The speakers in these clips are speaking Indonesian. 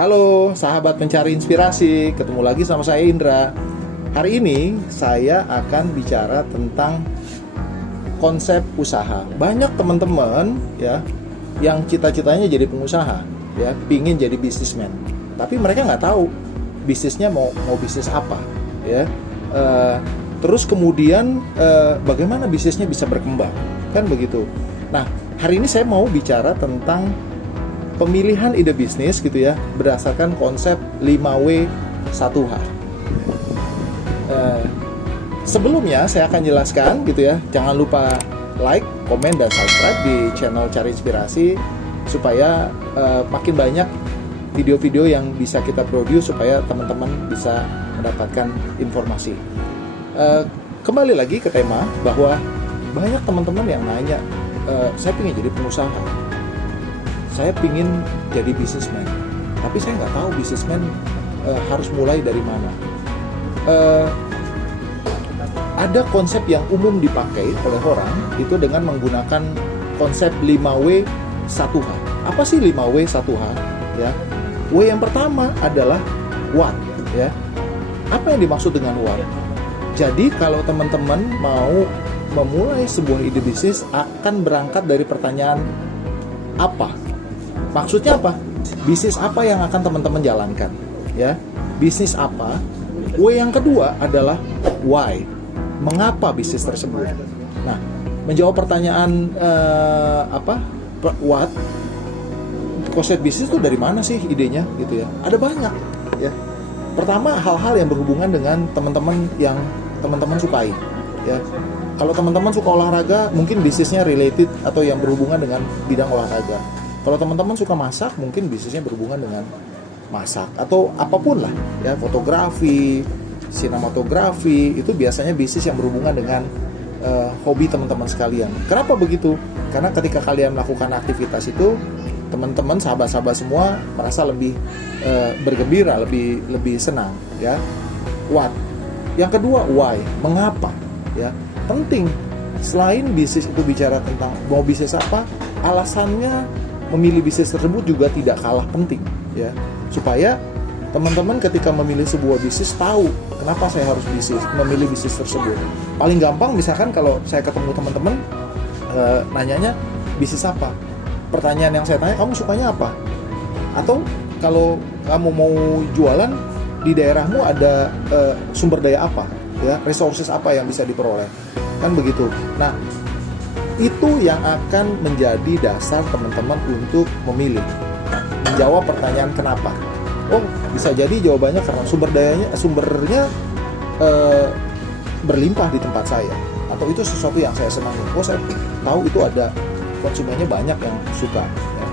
Halo sahabat pencari inspirasi, ketemu lagi sama saya Indra. Hari ini saya akan bicara tentang konsep usaha. Banyak teman-teman ya yang cita-citanya jadi pengusaha, ya, pingin jadi bisnismen. Tapi mereka nggak tahu bisnisnya mau bisnis apa, ya. Terus kemudian bagaimana bisnisnya bisa berkembang, kan begitu. Nah, hari ini saya mau bicara tentang pemilihan ide bisnis gitu ya, berdasarkan konsep 5W 1H. Sebelumnya saya akan jelaskan gitu ya, jangan lupa like, komen, dan subscribe di channel Cari Inspirasi supaya makin banyak video-video yang bisa kita produce supaya teman-teman bisa mendapatkan informasi. Kembali lagi ke tema bahwa banyak teman-teman yang nanya, saya pengen jadi pengusaha, saya pingin jadi bisnismen, tapi saya nggak tahu bisnismen harus mulai dari mana. Ada konsep yang umum dipakai oleh orang itu dengan menggunakan konsep 5W 1H. Apa sih 5W 1H? Ya, W yang pertama adalah what, ya. Apa yang dimaksud dengan what? Jadi kalau teman-teman mau memulai sebuah ide bisnis akan berangkat dari pertanyaan apa? Maksudnya apa? Bisnis apa yang akan teman-teman jalankan? Ya, bisnis apa? W yang kedua adalah why. Mengapa bisnis tersebut? Nah, menjawab pertanyaan what? Konsep bisnis itu dari mana sih idenya gitu ya? Ada banyak ya. Pertama, hal-hal yang berhubungan dengan teman-teman yang teman-teman sukai ya. Kalau teman-teman suka olahraga, mungkin bisnisnya related atau yang berhubungan dengan bidang olahraga. Kalau teman-teman suka masak, mungkin bisnisnya berhubungan dengan masak atau apapun lah ya, fotografi, sinematografi, itu biasanya bisnis yang berhubungan dengan hobi teman-teman sekalian. Kenapa begitu? Karena ketika kalian melakukan aktivitas itu, teman-teman, sahabat-sahabat semua merasa lebih bergembira, lebih senang ya. What? Yang kedua why, mengapa ya. Penting. Selain bisnis itu bicara tentang mau bisnis apa, alasannya memilih bisnis tersebut juga tidak kalah penting ya, supaya teman-teman ketika memilih sebuah bisnis tahu kenapa saya harus memilih bisnis tersebut. Paling gampang misalkan kalau saya ketemu teman-teman nanyanya bisnis apa, pertanyaan yang saya tanya, kamu sukanya apa? Atau kalau kamu mau jualan, di daerahmu ada sumber daya apa ya, resources apa yang bisa diperoleh, kan begitu. Nah, itu yang akan menjadi dasar teman-teman untuk memilih, menjawab pertanyaan kenapa. Oh, bisa jadi jawabannya karena sumbernya berlimpah di tempat saya, atau itu sesuatu yang saya senangi. Oh, saya tahu itu ada konsumennya banyak yang suka ya.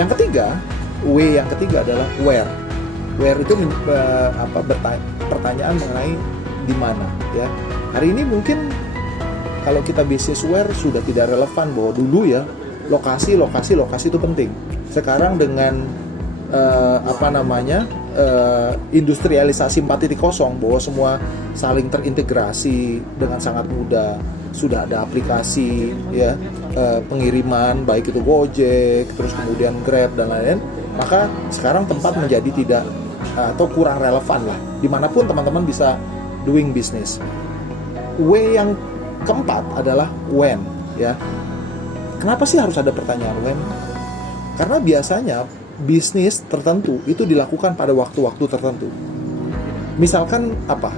Yang ketiga, W yang ketiga adalah where. Where itu pertanyaan mengenai di mana ya. Hari ini mungkin kalau kita bisnis where sudah tidak relevan, bahwa dulu ya lokasi itu penting. Sekarang dengan industrialisasi 4.0 bahwa semua saling terintegrasi dengan sangat mudah, sudah ada aplikasi ya, pengiriman baik itu Gojek, terus kemudian Grab dan lain-lain, maka sekarang tempat menjadi tidak atau kurang relevan lah, dimanapun teman-teman bisa doing business. W yang keempat adalah when ya. Kenapa sih harus ada pertanyaan when? Karena biasanya bisnis tertentu itu dilakukan pada waktu-waktu tertentu. Misalkan apa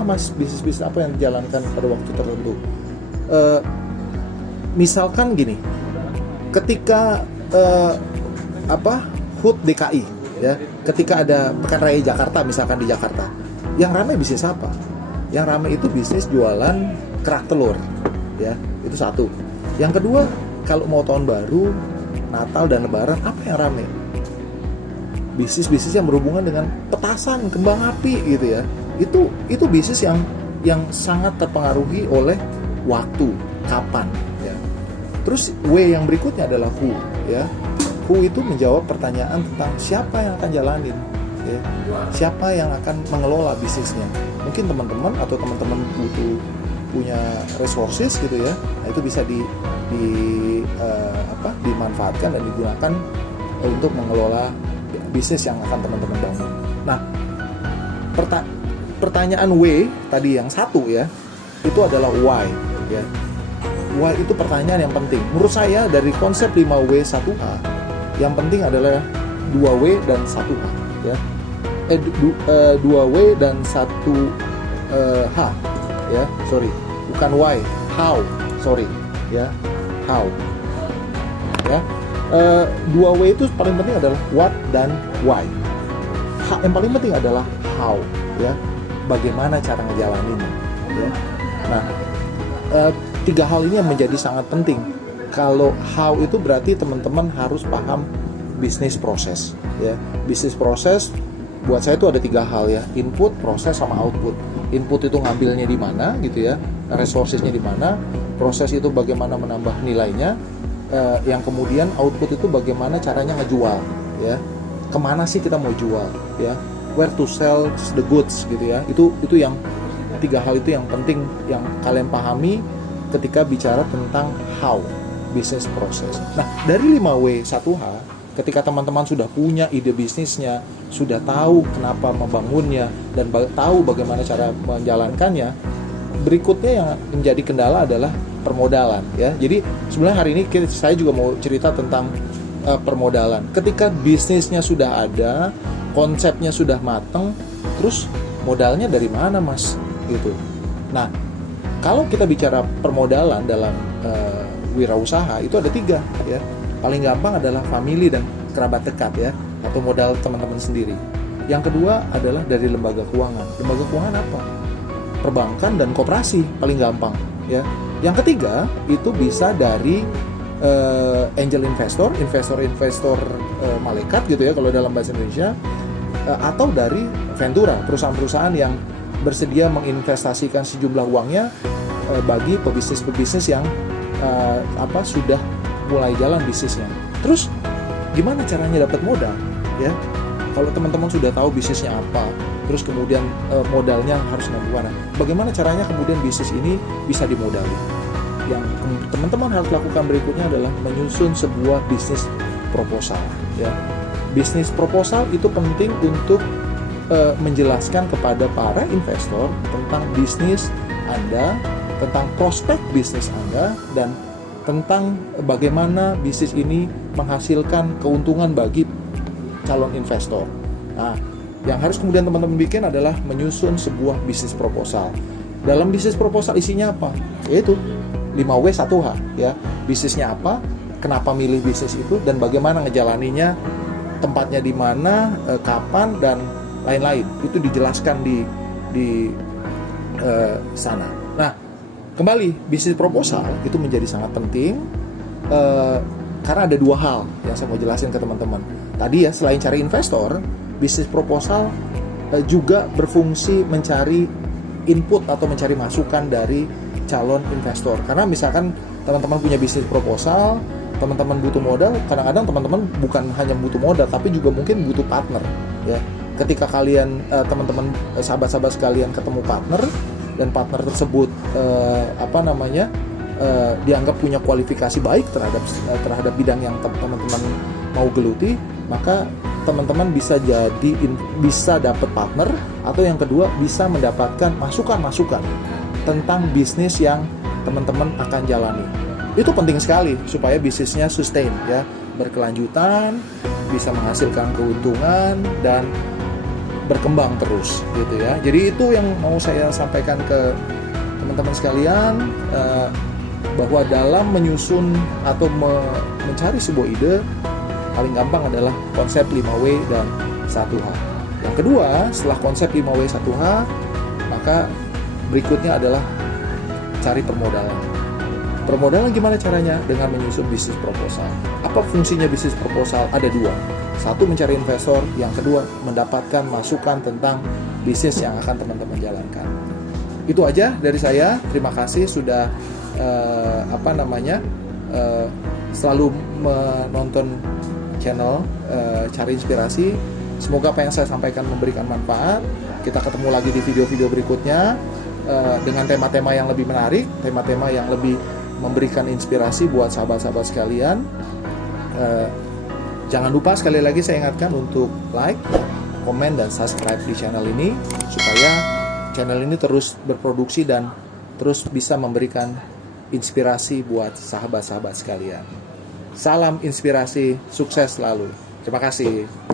mas, bisnis apa yang dijalankan pada waktu tertentu? Misalkan gini, ketika HUT DKI ya, ketika ada Pekan Raya Jakarta misalkan di Jakarta, yang ramai bisnis apa? Yang ramai itu bisnis jualan kerak telur ya, itu satu. Yang kedua, kalau mau tahun baru, Natal dan Lebaran, apa yang ramai? Bisnis-bisnis yang berhubungan dengan petasan, kembang api gitu ya. Itu bisnis yang sangat terpengaruhi oleh waktu, kapan ya. Terus W yang berikutnya adalah who ya. Who itu menjawab pertanyaan tentang siapa yang akan jalanin ya. Siapa yang akan mengelola bisnisnya. Mungkin teman-teman atau teman-teman butuh punya resources gitu ya. Nah, itu bisa dimanfaatkan dan digunakan untuk mengelola bisnis yang akan teman-teman bangun. Nah, pertanyaan W tadi yang satu ya, itu adalah why ya. Why itu pertanyaan yang penting. Menurut saya dari konsep 5W 1H, yang penting adalah 2W dan 1H ya. 2W dan 1H ya, sorry. Bukan why, how, sorry ya, how ya. 2W itu paling penting adalah what dan why. Yang paling penting adalah how ya, bagaimana cara ngejalaninnya ya. Nah, tiga hal ini yang menjadi sangat penting. Kalau how itu berarti teman-teman harus paham bisnis proses ya. Bisnis proses buat saya itu ada tiga hal ya, input, proses, sama output. Input itu ngambilnya di mana gitu ya, resourcesnya di mana, proses itu bagaimana menambah nilainya, yang kemudian output itu bagaimana caranya ngejual ya, kemana sih kita mau jual ya, where to sell the goods gitu ya. Itu yang tiga hal itu yang penting yang kalian pahami ketika bicara tentang how business process. Nah, dari 5W 1H, ketika teman-teman sudah punya ide bisnisnya, sudah tahu kenapa membangunnya dan tahu bagaimana cara menjalankannya, berikutnya yang menjadi kendala adalah permodalan ya. Jadi sebenarnya hari ini saya juga mau cerita tentang permodalan. Ketika bisnisnya sudah ada, konsepnya sudah matang, terus modalnya dari mana mas? Gitu. Nah, kalau kita bicara permodalan dalam wirausaha itu ada tiga ya. Paling gampang adalah family dan kerabat dekat ya, atau modal teman-teman sendiri. Yang kedua adalah dari lembaga keuangan. Lembaga keuangan apa? Perbankan dan koperasi paling gampang ya. Yang ketiga itu bisa dari angel investor malaikat gitu ya kalau dalam bahasa Indonesia, atau dari ventura, perusahaan-perusahaan yang bersedia menginvestasikan sejumlah uangnya bagi pebisnis yang sudah mulai jalan bisnisnya. Terus gimana caranya dapat modal ya? Kalau teman-teman sudah tahu bisnisnya apa, terus kemudian modalnya harus kemana? Bagaimana caranya kemudian bisnis ini bisa dimodali? Yang teman-teman harus lakukan berikutnya adalah menyusun sebuah bisnis proposal ya. Bisnis proposal itu penting untuk menjelaskan kepada para investor tentang bisnis Anda, tentang prospek bisnis Anda, dan tentang bagaimana bisnis ini menghasilkan keuntungan bagi calon investor. Nah, yang harus kemudian teman-teman bikin adalah menyusun sebuah bisnis proposal. Dalam bisnis proposal isinya apa? Yaitu 5W 1H ya. Bisnisnya apa? Kenapa milih bisnis itu dan bagaimana ngejalaninya? Tempatnya di mana, kapan, dan lain-lain. Itu dijelaskan di sana. Nah, kembali, bisnis proposal itu menjadi sangat penting karena ada dua hal yang saya mau jelasin ke teman-teman. Tadi ya, selain cari investor, bisnis proposal juga berfungsi mencari input atau mencari masukan dari calon investor. Karena misalkan teman-teman punya bisnis proposal, teman-teman butuh modal, kadang-kadang teman-teman bukan hanya butuh modal, tapi juga mungkin butuh partner ya. Ketika kalian, teman-teman, sahabat-sahabat sekalian ketemu partner, dan partner tersebut dianggap punya kualifikasi baik terhadap bidang yang teman-teman mau geluti, maka teman-teman bisa dapat partner, atau yang kedua bisa mendapatkan masukan-masukan tentang bisnis yang teman-teman akan jalani. Itu penting sekali supaya bisnisnya sustain ya, berkelanjutan, bisa menghasilkan keuntungan dan berkembang terus gitu ya. Jadi itu yang mau saya sampaikan ke teman-teman sekalian, bahwa dalam menyusun atau mencari sebuah ide, paling gampang adalah konsep 5W dan 1H. Yang kedua, setelah konsep 5W 1H, maka berikutnya adalah cari permodalan. Permodalan gimana caranya? Dengan menyusun bisnis proposal. Apa fungsinya bisnis proposal? Ada dua. Satu, mencari investor. Yang kedua, mendapatkan masukan tentang bisnis yang akan teman-teman jalankan. Itu aja dari saya. Terima kasih sudah selalu menonton channel Cari Inspirasi. Semoga apa yang saya sampaikan memberikan manfaat. Kita ketemu lagi di video-video berikutnya dengan tema-tema yang lebih menarik, tema-tema yang lebih memberikan inspirasi buat sahabat-sahabat sekalian. Jangan lupa sekali lagi saya ingatkan untuk like, komen, dan subscribe di channel ini supaya channel ini terus berproduksi dan terus bisa memberikan inspirasi buat sahabat-sahabat sekalian. Salam inspirasi, sukses selalu. Terima kasih.